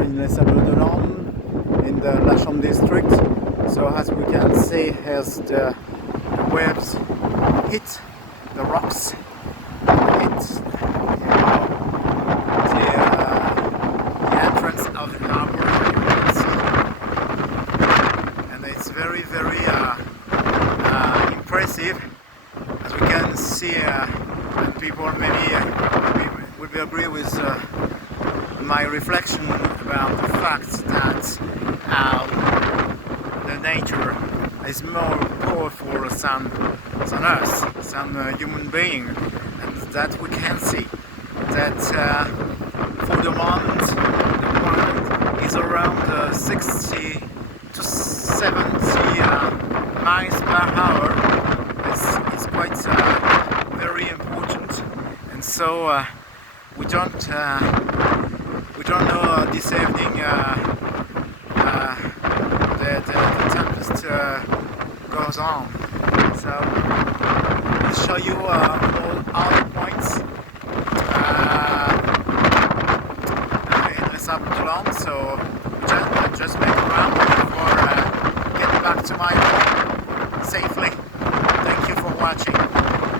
are in Sables-d'Olonne in the Lachon district. So as we can see, as the waves hit the rocks, hit the entrance of the harbor, you can see, and it's very impressive. As we can see, people maybe would agree with my reflection about the fact that the nature is more powerful than us, than human being, and that we can see that for the moment the wind is around 60 to 70 miles per hour. It's quite very important, and so we don't know this evening the tempest goes on. So I'll show you all